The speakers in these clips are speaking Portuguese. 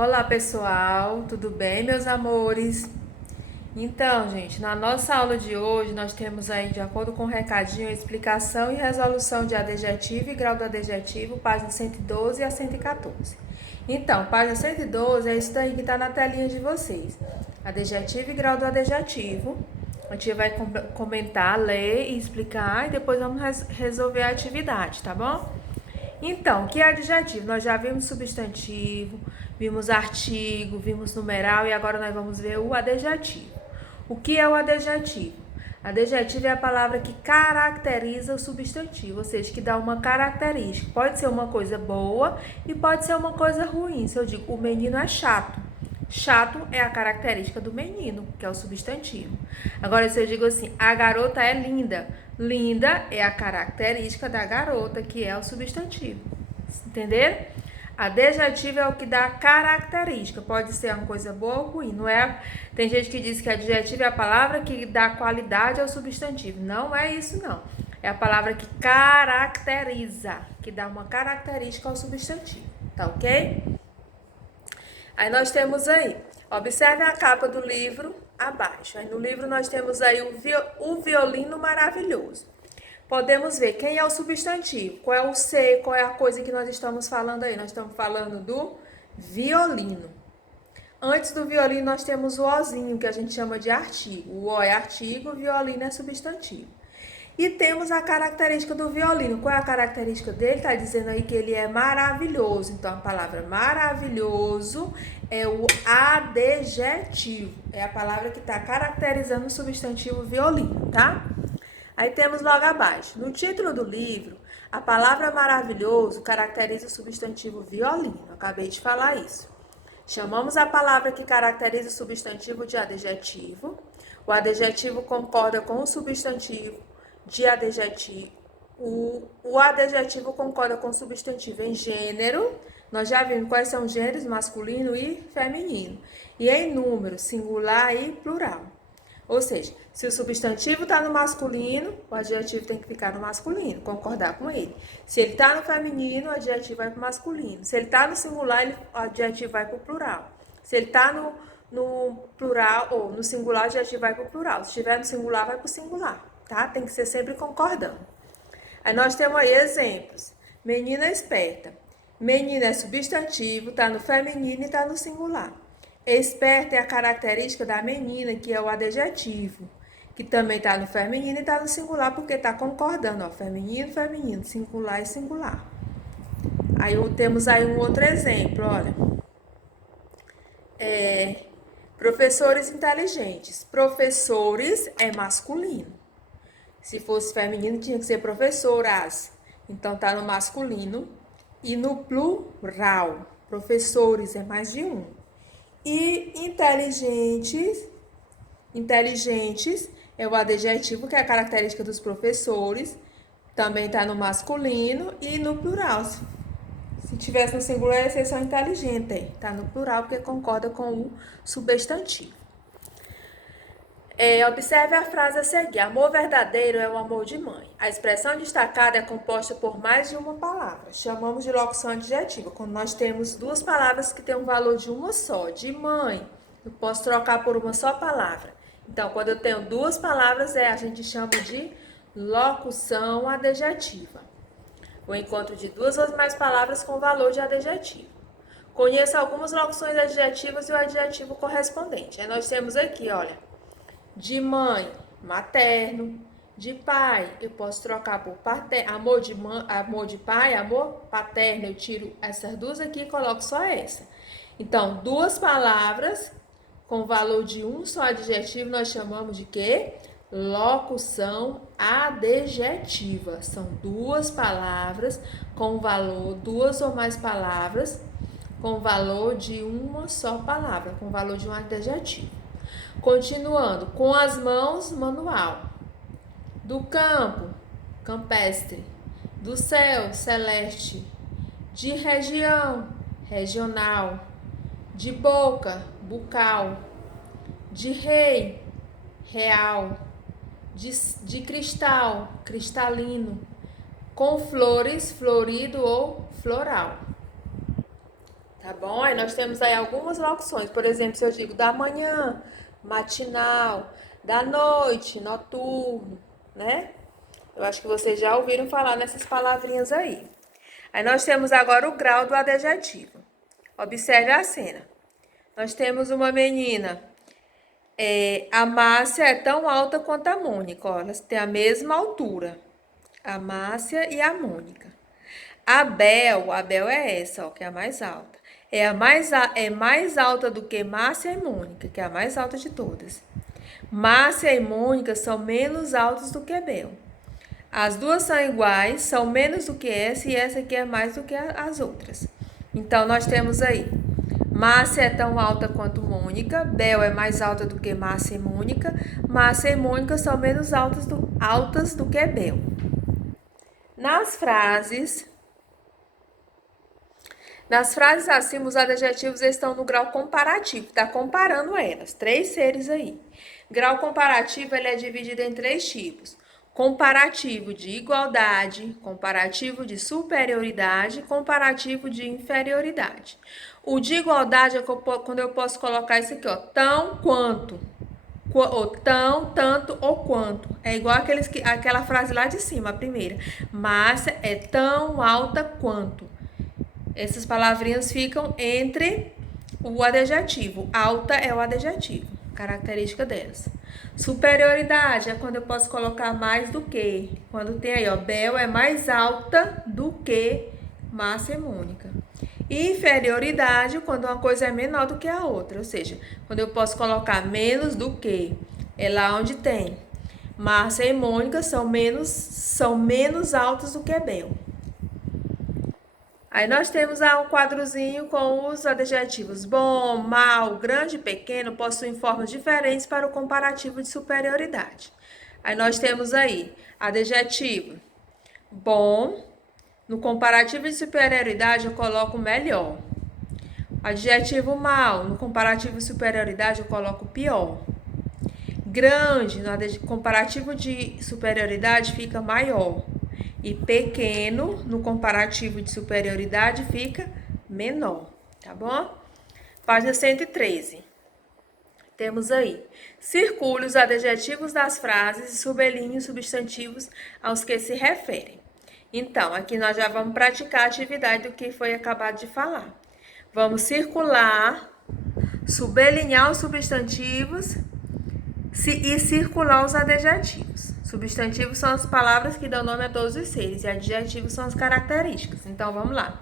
Olá pessoal, tudo bem, meus amores? Então, gente, na nossa aula de hoje nós temos aí, de acordo com o recadinho, a explicação e resolução de adjetivo e grau do adjetivo, página 112 a 114. Então, página 112 é isso daí que está na telinha de vocês. Adjetivo e grau do adjetivo. A gente vai comentar, ler e explicar e depois vamos resolver a atividade, tá bom? Então, o que é adjetivo? Nós já vimos substantivo, vimos artigo, vimos numeral e agora nós vamos ver o adjetivo. O que é o adjetivo? Adjetivo é a palavra que caracteriza o substantivo, ou seja, que dá uma característica. Pode ser uma coisa boa e pode ser uma coisa ruim. Se eu digo, o menino é chato. Chato é a característica do menino, que é o substantivo. Agora, se eu digo assim, a garota é linda. Linda é a característica da garota, que é o substantivo. Entenderam? Adjetivo é o que dá característica. Pode ser uma coisa boa ou ruim. Não é? Tem gente que diz que adjetivo é a palavra que dá qualidade ao substantivo. Não é isso, não. É a palavra que caracteriza, que dá uma característica ao substantivo. Tá ok? Aí nós temos aí, observe a capa do livro abaixo. Aí no livro nós temos aí o violino maravilhoso. Podemos ver quem é o substantivo, qual é o ser, qual é a coisa que nós estamos falando aí. Nós estamos falando do violino. Antes do violino nós temos o ozinho, que a gente chama de artigo. O o é artigo, o violino é substantivo. E temos a característica do violino. Qual é a característica dele? Está dizendo aí que ele é maravilhoso. Então, a palavra maravilhoso é o adjetivo. É a palavra que está caracterizando o substantivo violino, tá? Aí temos logo abaixo. No título do livro, a palavra maravilhoso caracteriza o substantivo violino. Eu acabei de falar isso. Chamamos a palavra que caracteriza o substantivo de adjetivo. O adjetivo concorda com o substantivo de adjetivo. O adjetivo concorda com o substantivo em gênero. Nós já vimos quais são os gêneros, masculino e feminino. E em número, singular e plural. Ou seja, se o substantivo está no masculino, o adjetivo tem que ficar no masculino, concordar com ele. Se ele está no feminino, o adjetivo vai para o masculino. Se ele está no singular, o adjetivo vai para o plural. Se ele está no plural ou no singular, o adjetivo vai para o plural. Se estiver no singular, vai para o singular, tá? Tem que ser sempre concordando. Aí nós temos aí exemplos. Menina esperta. Menina é substantivo, está no feminino e está no singular. Esperta é a característica da menina, que é o adjetivo, que também está no feminino e está no singular, porque está concordando, ó, feminino, feminino, singular e singular. Aí temos aí um outro exemplo, olha. Professores inteligentes. Professores é masculino. Se fosse feminino, tinha que ser professoras. Então, tá no masculino e no plural. Professores é mais de um. E inteligentes é o adjetivo, que é a característica dos professores. Também está no masculino e no plural. Se tivesse no singular, ia ser só inteligente. Está no plural, porque concorda com o substantivo. Observe a frase a seguir. Amor verdadeiro é o amor de mãe. A expressão destacada é composta por mais de uma palavra. Chamamos de locução adjetiva, quando nós temos duas palavras que têm um valor de uma só. De mãe, eu posso trocar por uma só palavra. Então, quando eu tenho duas palavras, a gente chama de locução adjetiva. O encontro de duas ou mais palavras com valor de adjetivo. Conheça algumas locuções adjetivas e o adjetivo correspondente. Aí nós temos aqui, olha. De mãe, materno. De pai, eu posso trocar por paterno. Amor de pai, amor paterno. Eu tiro essas duas aqui e coloco só essa. Então, duas palavras com valor de um só adjetivo, nós chamamos de quê? Locução adjetiva. São duas palavras com valor, duas ou mais palavras com valor de uma só palavra, com valor de um adjetivo. Continuando, com as mãos, manual. Do campo, campestre. Do céu, celeste. De região, regional. De boca, bucal. De rei, real. De cristal, cristalino. Com flores, florido ou floral. Tá bom? Aí nós temos aí algumas locuções. Por exemplo, se eu digo da manhã, matinal, da noite, noturno, né? Eu acho que vocês já ouviram falar nessas palavrinhas aí. Aí nós temos agora o grau do adjetivo. Observe a cena. Nós temos uma menina. A Márcia é tão alta quanto a Mônica. Ó, elas têm a mesma altura. A Márcia e a Mônica. A Bel é essa, ó, que é a mais alta. É mais alta do que Márcia e Mônica, que é a mais alta de todas. Márcia e Mônica são menos altas do que Bel. As duas são iguais, são menos do que essa e essa aqui é mais do que as outras. Então, nós temos aí, Márcia é tão alta quanto Mônica, Bel é mais alta do que Márcia e Mônica são menos altas do que Bel. Nas frases acima, os adjetivos estão no grau comparativo, está comparando elas, 3 seres aí. Grau comparativo, ele é dividido em 3 tipos. Comparativo de igualdade, comparativo de superioridade, comparativo de inferioridade. O de igualdade é quando eu posso colocar isso aqui, ó, tão quanto. Ou tão, tanto ou quanto. É igual aquela frase lá de cima, a primeira. Márcia é tão alta quanto. Essas palavrinhas ficam entre o adjetivo. Alta é o adjetivo, característica delas. Superioridade é quando eu posso colocar mais do que. Quando tem aí, ó, Bel é mais alta do que Márcia e Mônica. Inferioridade, quando uma coisa é menor do que a outra. Ou seja, quando eu posso colocar menos do que. É lá onde tem. Márcia e Mônica são menos altas do que Bel. Aí nós temos um quadrozinho com os adjetivos bom, mal, grande e pequeno possuem formas diferentes para o comparativo de superioridade. Aí nós temos aí adjetivo bom, no comparativo de superioridade eu coloco melhor. Adjetivo mal, no comparativo de superioridade eu coloco pior. Grande, no comparativo de superioridade fica maior. E pequeno, no comparativo de superioridade, fica menor, tá bom? Página 113. Temos aí, circule os adjetivos das frases e sublinhe os substantivos aos que se referem. Então, aqui nós já vamos praticar a atividade do que foi acabado de falar. Vamos circular, sublinhar os substantivos e circular os adjetivos. Substantivos são as palavras que dão nome a todos os seres e adjetivos são as características. Então, vamos lá.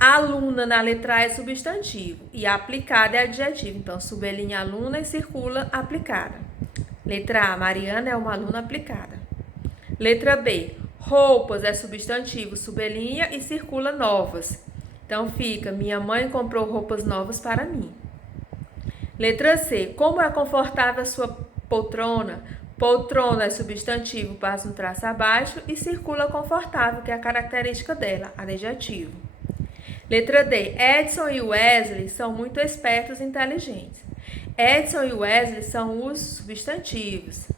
Aluna na letra A é substantivo e aplicada é adjetivo. Então, sublinha aluna e circula aplicada. Letra A, Mariana é uma aluna aplicada. Letra B, roupas é substantivo, sublinha e circula novas. Então, fica, minha mãe comprou roupas novas para mim. Letra C, como é confortável a sua poltrona? Poltrona é substantivo, passa um traço abaixo e circula confortável, que é a característica dela, adjetivo. Letra D, Edson e Wesley são muito espertos e inteligentes. Edson e Wesley são os substantivos.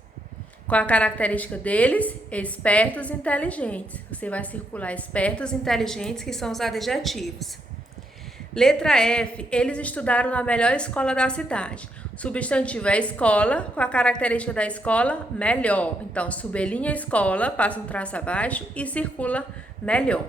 Qual a característica deles? Espertos e inteligentes. Você vai circular espertos e inteligentes, que são os adjetivos. Letra F, eles estudaram na melhor escola da cidade. Substantivo é escola, com a característica da escola, melhor. Então, sublinha escola, passa um traço abaixo e circula melhor.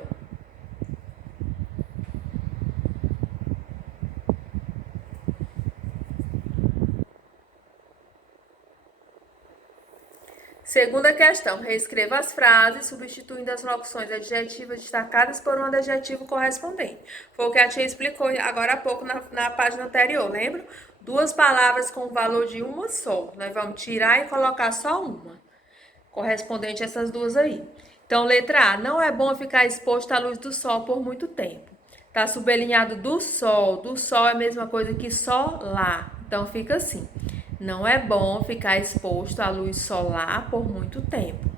Segunda questão, reescreva as frases, substituindo as locuções adjetivas destacadas por um adjetivo correspondente. Foi o que a tia explicou agora há pouco na página anterior, lembra? 2 palavras com o valor de uma só. Nós vamos tirar e colocar só uma, correspondente a essas 2 aí. Então, letra A, não é bom ficar exposto à luz do sol por muito tempo. Tá sublinhado do sol é a mesma coisa que solar. Então, fica assim. Não é bom ficar exposto à luz solar por muito tempo.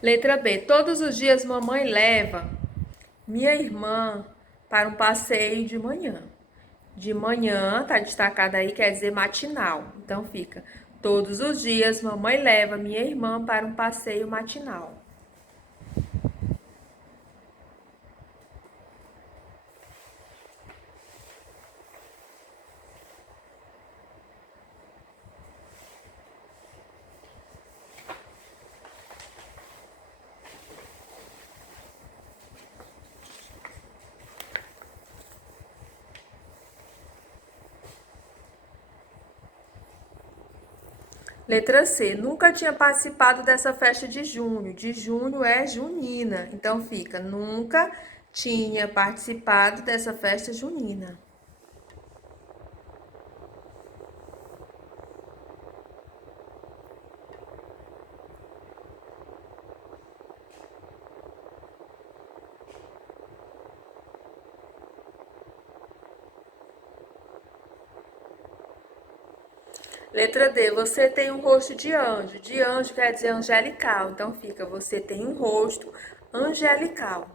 Letra B. Todos os dias mamãe leva minha irmã para um passeio de manhã. De manhã, tá destacado aí, quer dizer matinal. Então fica: todos os dias mamãe leva minha irmã para um passeio matinal. Letra C. Nunca tinha participado dessa festa de junho. De junho é junina. Então fica: nunca tinha participado dessa festa junina. Letra D. Você tem um rosto de anjo. De anjo quer dizer angelical. Então fica: você tem um rosto angelical.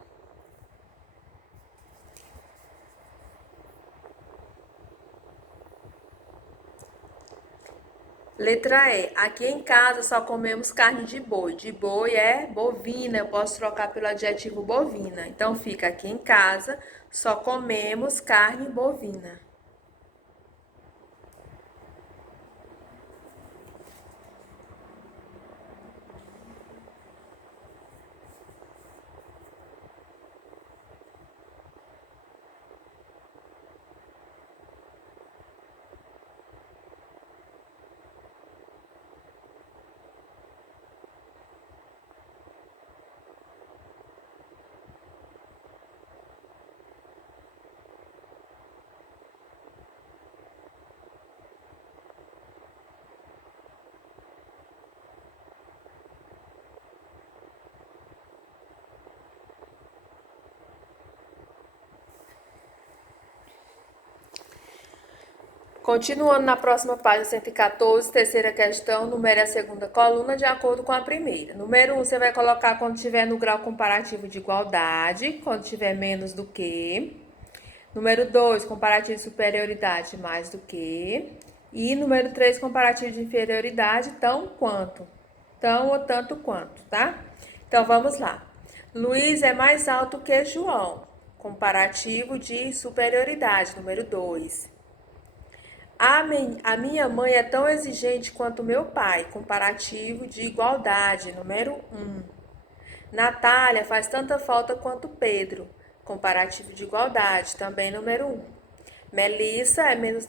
Letra E. Aqui em casa só comemos carne de boi. De boi é bovina. Eu posso trocar pelo adjetivo bovina. Então fica: aqui em casa só comemos carne bovina. Continuando na próxima página 114, terceira questão, numere a segunda coluna de acordo com a primeira. Número 1, você vai colocar quando estiver no grau comparativo de igualdade, quando tiver menos do que. Número 2, comparativo de superioridade, mais do que. E número 3, comparativo de inferioridade, tão quanto. Tão ou tanto quanto, tá? Então, vamos lá. Luiz é mais alto que João. Comparativo de superioridade, número 2. A minha mãe é tão exigente quanto meu pai. Comparativo de igualdade, número 1. Natália faz tanta falta quanto Pedro. Comparativo de igualdade, também número 1. Melissa é menos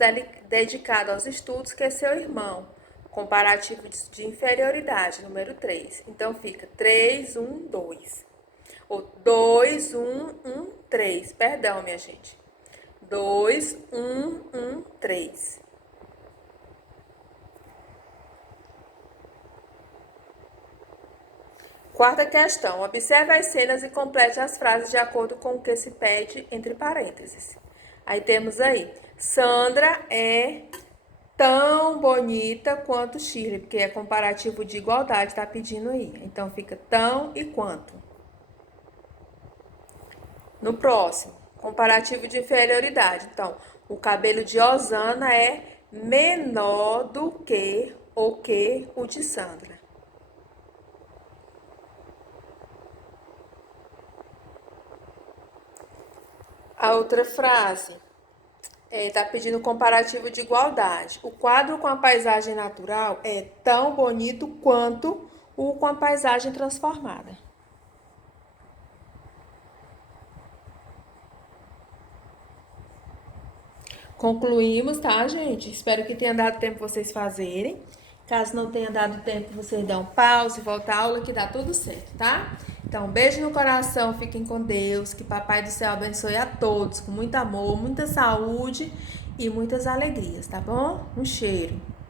dedicada aos estudos que seu irmão. Comparativo de inferioridade, número 3. Então fica 3, 1, 2. Ou 2, 1, 1, 3. Perdão, minha gente. 2, 1, 1, 3. Quarta questão. Observe as cenas e complete as frases de acordo com o que se pede entre parênteses. Aí temos aí: Sandra é tão bonita quanto Shirley, porque é comparativo de igualdade, tá pedindo aí. Então fica tão e quanto. No próximo, comparativo de inferioridade. Então, o cabelo de Osana é menor do que o de Sandra. A outra frase está pedindo comparativo de igualdade. O quadro com a paisagem natural é tão bonito quanto o com a paisagem transformada. Concluímos, tá, gente? Espero que tenha dado tempo vocês fazerem. Caso não tenha dado tempo, vocês dão pause, volta à aula que dá tudo certo, tá? Então, beijo no coração, fiquem com Deus, que Papai do Céu abençoe a todos com muito amor, muita saúde e muitas alegrias, tá bom? Um cheiro.